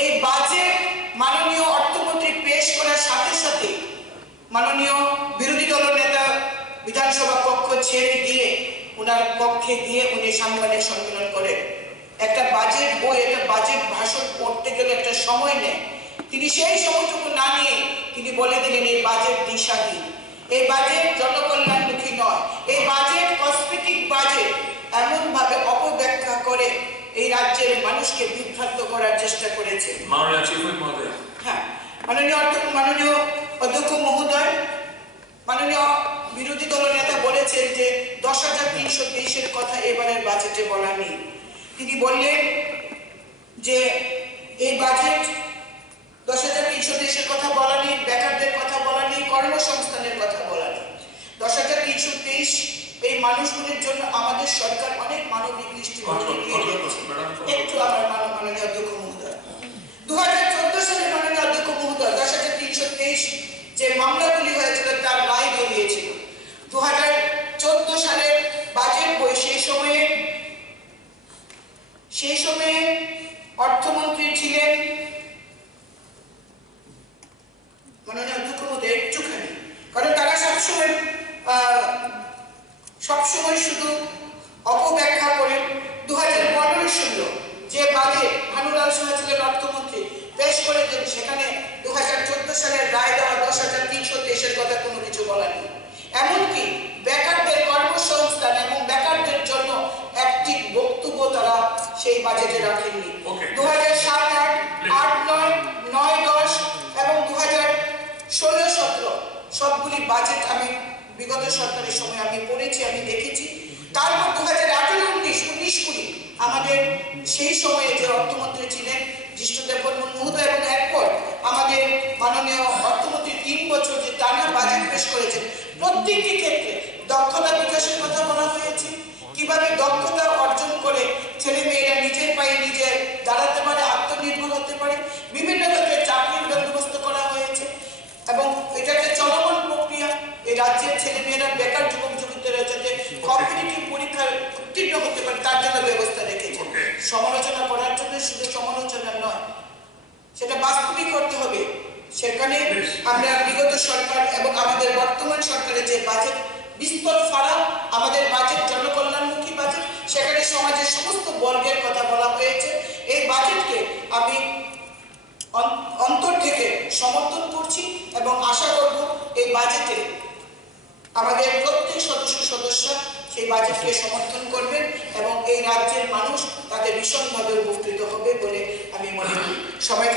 এই বাজেট মাননীয় অর্থমন্ত্রী পেশ করার সাথে সাথে মাননীয় বিরোধী দলের নেতা বিধানসভা কক্ষ ছেড়ে দিয়ে ওনার পক্ষে গিয়ে উনি সাংবাদিক সম্মেলন করেন। একটা বাজেট বই, একটা বাজেট ভাষণ পড়তে গেলে একটা সময় নেয়। তিনি সেই সময়টুকু না নিয়ে তিনি বলে দিলেন এই বাজেট দিশাহীন, এই বাজেট জনকল্যাণমুখী নয়, এই বাজেট কসমেটিক বাজেট, এমন ভাবে অপব্যাখ্যা করে এই রাজ্যের মানুষকে বিভ্রান্ত করার চেষ্টা করেছে। হ্যাঁ, মাননীয় অধ্যক্ষ মহোদয়, মাননীয় বিরোধী দলের নেতা বলেছেন যে 10,323-এর কথা এবারের বাজেটে বলা নেই। তিনি বললেন যে এই বাজেট 10,323-এর কথা বলা নেই, বেকারদের কথা বলা নেই, কর্মসংস্থানের কথা বলা নেই। 10,323 এই মানুষগুলির জন্য আমাদের সরকার অনেক মানবিক দৃষ্টিভঙ্গি দিয়ে দিয়েছে। একটু আমার মাননীয় অধ্যক্ষ মহোদয়, 2014 সালে মাননীয় অধ্যক্ষ মহোদয় 10,323 যে মামলাগুলি হয়েছিল তার রায় বেরিয়েছিল। 2014 সালের বাজেট বই, সেই সময়ে অর্থমন্ত্রী ছিলেন মাননীয় অধ্যক্ষ মহোদয় একটুখানি, কারণ তারা সবসময় শুধু অপব্যাখ্যা করেন। 2015 সালে যে বাজেট ভানুলাল সাহা ছিলেন অর্থমন্ত্রী পেশ করেছেন, সেখানে 2014 সালের রায় দেওয়া 10,323-এর কথা কোনো কিছু বলা নেই। এমনকি বেকারদের কর্মসংস্থান এবং বেকারদের জন্য একটি বক্তব্য তারা সেই বাজেটে রাখেননি। 2007, 8, 9, 9-10 এবং 2016-17 সবগুলি বাজেট আমি বিগত সরকারের সময় আমি পড়েছি, আমি দেখেছি। তারপর 2018-19, 19-20 আমাদের সেই সময়ে যে অর্থমন্ত্রী ছিলেন জিষ্ণুদেব বর্মন মহোদয়, এবং এরপর আমাদের মাননীয় অর্থমন্ত্রী 3 বছর যে টানা বাজেট পেশ করেছেন, প্রত্যেকটি ক্ষেত্রে দক্ষতা বিকাশের কথা বলা হয়েছে, কিভাবে দক্ষতা অর্জন করে ছেলে মেয়েরা নিজের পায়ে নিজে দাঁড়াতে পারে, আত্মনির্ভর হতে পারে, বিভিন্ন ক্ষেত্রে চাকরির বন্দোবস্ত করা হয়েছে। এবং এটা একটা চলমান প্রক্রিয়া। এই রাজ্যের ছেলে মেয়েরা, বেকার যুবক যুবতীরা যাতে কম্পিটিটিভ পরীক্ষায় উত্তীর্ণ হতে পারে তার জন্য ব্যবস্থা রেখেছে। সমালোচনা করার জন্য শুধু সমালোচনা নয়, সেটা বাস্তবিক করতে হবে। সেখানে আমরা বিগত সরকার এবং আমাদের বর্তমান সরকারের যে বাজেট বিস্তর ফারাক, আমাদের বাজেট জনকল্যাণমুখী বাজেট, সেখানে সমাজের সমস্ত বর্গের কথা বলা হয়েছে। এই বাজেটকে আমি অন্তর থেকে সমর্থন করছি এবং আশা করব এই বাজেটে আমাদের প্রত্যেক সদস্য সেই বাজেটকে সমর্থন করবেন এবং এই রাজ্যের মানুষ তাদের ভীষণভাবে উপকৃত হবে বলে আমি মনে করি। সবাইকে